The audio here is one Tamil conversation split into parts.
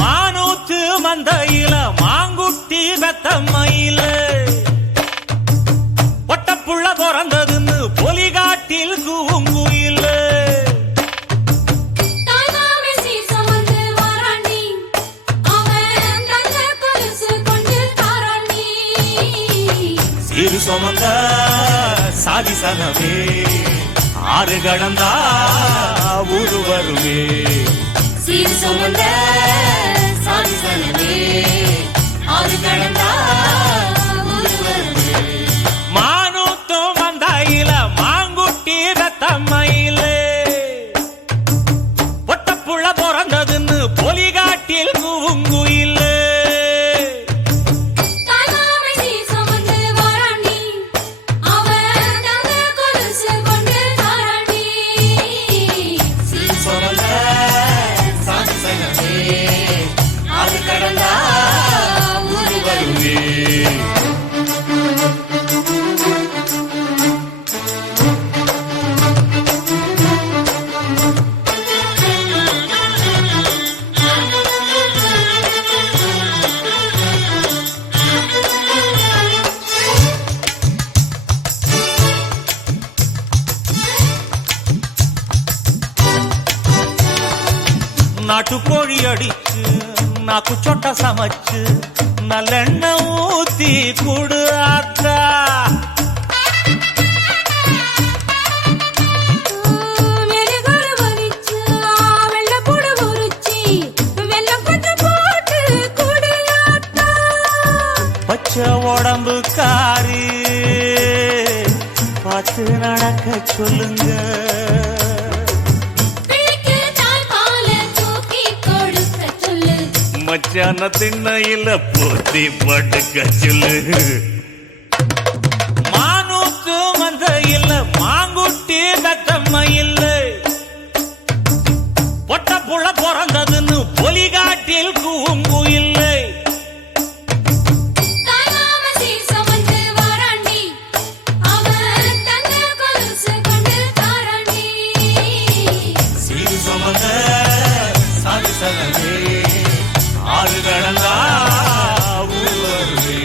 மானூத்து மந்தையில மாங்குட்டி வெத்தம்மையில பொட்டப்புள்ள பிறந்ததுன்னு பொலிகாட்டில் கூங்குயில இரு சுமந்த சாதி சனமே ஆறு கடந்தா ஊரு வருமே சீர் சுமந்த சாதி சனமே ஆறு கடந்தா ஊரு வருமே மானூத்தும் மந்தையில மாங்குட்டி வெத்தம்மையில பொட்டப்புள்ள பிறந்ததுன்னு பொலிகாட்டில் கூங்குயில நாட்டுக்கோழி அடிச்சு நாக்கு சொட்ட சமைச்சு நல்லெண்ணெய் ஊத்தி குடு ஆத்தா பச்சை உடம்பு காரி பார்த்து நடக்க சொல்லுங்க மச்சான திண்ணையில போத்தி படுக்க சொல்லு மானூத்து மந்தையில மாங்குட்டி வெத்தம்மையில பொட்டப்புள்ள பிறந்ததுன்னு பொலிகாட்டில் கூங்குயில்லை ஆறு கடந்தா ஊரு வருவே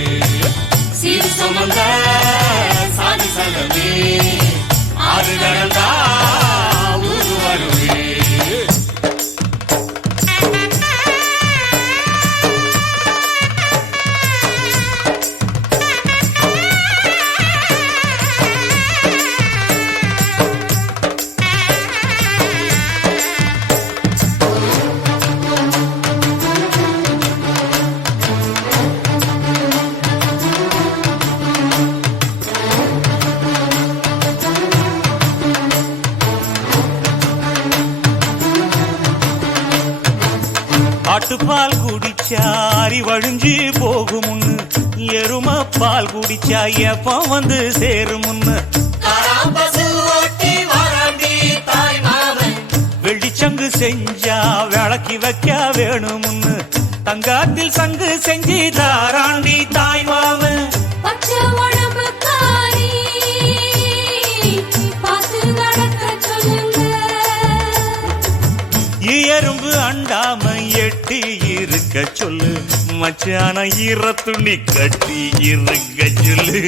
சீர் சுமந்த சாதி சனமே ஆறு கடந்தா ஊரு வருவே ஆட்டுப்பால் குடிச்சா அறிவழிஞ்சு போகுமுன்னு எரும பால் குடிச்சா எப்ப வந்து சேருமுன்னு வெள்ளிச்சங்கு செஞ்சா விளக்கி வைக்க வேணுமுன்னு தங்காத்தில் சங்கு செஞ்சு தாராண்டி தாய் மாமன் எறும்பு அண்டாம எட்டி இருக்க சொல்லு மச்சான ஈர துணி கட்டி இருக்க சொல்லு